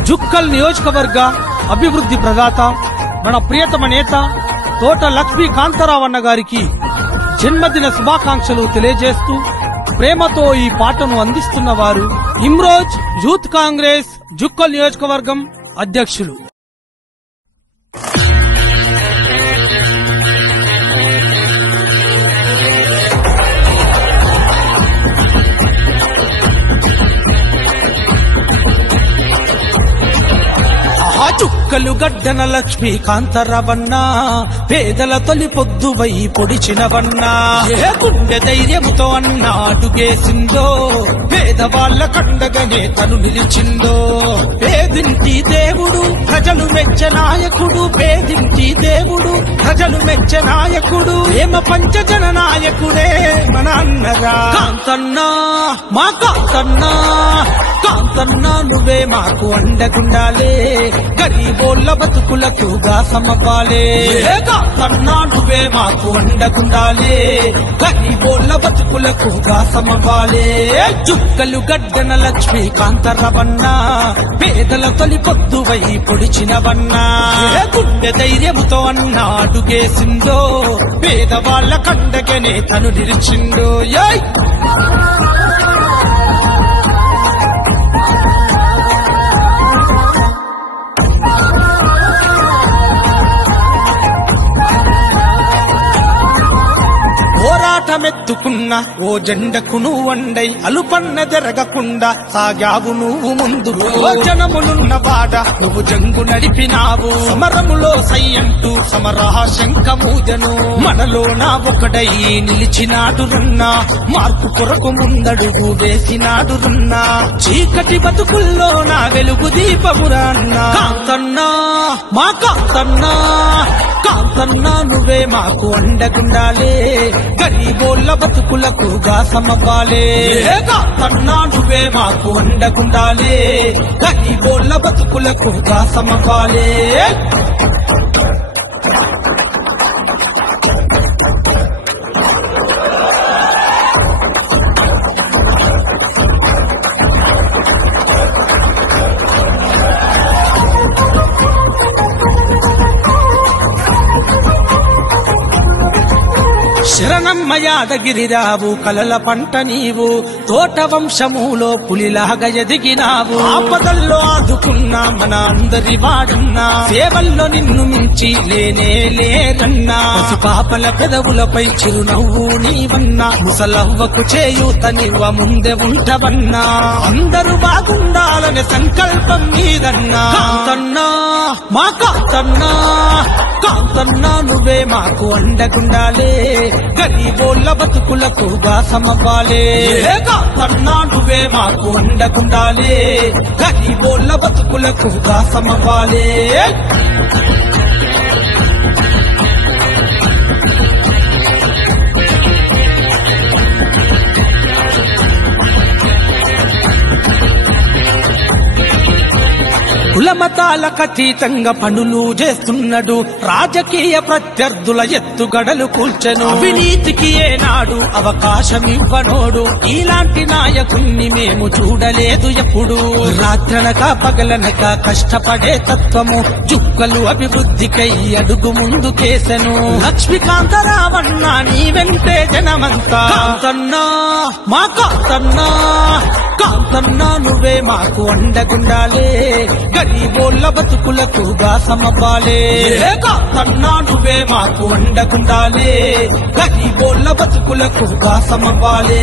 జుక్కల్ నియోజకవర్గ అభివృద్ధి ప్రదాత మన ప్రియతమ నేత తోట లక్ష్మీ కాంతారావు అన్న గారికి జన్మదిన శుభాకాంక్షలు తెలియజేస్తూ ప్రేమతో ఈ పాటను అందిస్తున్న వారు ఇమ్రోజ్ యూత్ కాంగ్రెస్ జుక్కల్ నియోజకవర్గం అధ్యక్షులు. చుక్కలు గడ్డన లక్ష్మీ కాంతారావన్నా పేదల తొలి పొద్దువై పొడిచినవన్నా ఏ గుండె ధైర్యంతో అన్నా అడుగేసిందో పేదవాళ్ల కండగనే తను నిలిచిందో. పేదింటి దేవుడు ప్రజలు మెచ్చ నాయకుడు, పేదింటి దేవుడు ప్రజలు మెచ్చ నాయకుడు, ఏమ పంచజన నాయకుడే మన అన్నరా కాంతన్నా. మా కాంతన్నా, కాంతన్నా నువ్వే మాకు అండగుండాలే, గరీబోళ్ళ బతుకులకు గాసమవ్వాలే. కాంతన్నా నువ్వే మాకు అండగుండాలే, గరీబోళ్ళ బతుకులకు గాసమవ్వాలే. చుక్కలు గడ్డన లక్ష్మీ కాంతారావన్నా పేదల తొలి పొద్దువై పొడిచినవన్నా గుండె ధైర్యంతో అన్నా అడుగేసిందో పేదవాళ్ల కండగనే తను నిలిచిందో. పోరాటమెత్తుకున్న ఓ జెండకు నువ్వండై అలుపన్న జరగకుండా సాగావు నువ్వు ముందు. జనములున్న వాడ నువ్వు జంగు నడిపినావు, సమరములో సయ్యంటూ సమరహ శంఖమూదను. మనలో నా ఒకడై నిలిచినాడు రన్నా, మార్పు కొరకు ముందడుగు వేసినాడు రన్నా. చీకటి బతుకుల్లో నా వెలుగు దీపమురా అన్నా. కాంతన్నా, మా కాంతన్నా, కాంతన్నా నువ్వే మాకు అండగుండాలే, గరీబోళ్ళ బతుకులకు గాసమవ్వాలే. కాంతన్నా నువ్వే మాకు అండగుండాలే, గరీబోళ్ళ బతుకులకు గాసమవ్వాలే. శరణమ్మ యాదగిరిరావు కలల పంట నీవు, తోట వంశములో పులిలాగా ఎదిగినావు. ఆపదల్లో ఆదుకున్నా మన అందరి వాడున్నా, సేవల్లో నిన్ను మించి లేనే లేరన్నా. పాపల పెదవులపై చిరునవ్వు నీవన్నా, ముసలవ్వకు చేయూతనివ్వ ముందే ఉంటవన్నా. అందరూ బాగుండాలనే సంకల్పం నీదన్నా. కాంతన్నా, మా కాంతన్నా, కాంతన్నా నువ్వే మాకు అండగుండాలే, గరీబోళ్ళ బతుకులకు గాసమవ్వాలే. కాంతన్నా నువ్వే మాకు అండగుండాలే, గరీబోళ్ళ బతుకులకు గాసమవ్వాలే. కులమతాలకు అతీతంగా పనులు చేస్తున్నాడు, రాజకీయ ప్రత్యర్థుల ఎత్తుగడలు కూల్చెను. అవినీతికి ఏనాడు అవకాశం ఇవ్వనోడు, ఇలాంటి నాయకుణ్ణి మేము చూడలేదు ఎప్పుడు. రాత్రనక పగలనక కష్టపడే తత్వము, చుక్కలు అభివృద్ధికై అడుగు ముందుకేసెను. లక్ష్మీకాంతారావన్నా నీ వెంటే జనమంతా. కాంతన్నా, మా కాంతన్నా, కాంతన్నా నువ్వే మాకు అండగుండాలే, గరీబోళ్ళ బతుకులకు గాసమవ్వాలే. కాంతన్నా నువ్వే మాకు అండగుండాలే, గరీబోళ్ళ బతుకులకు గాసమవ్వాలే.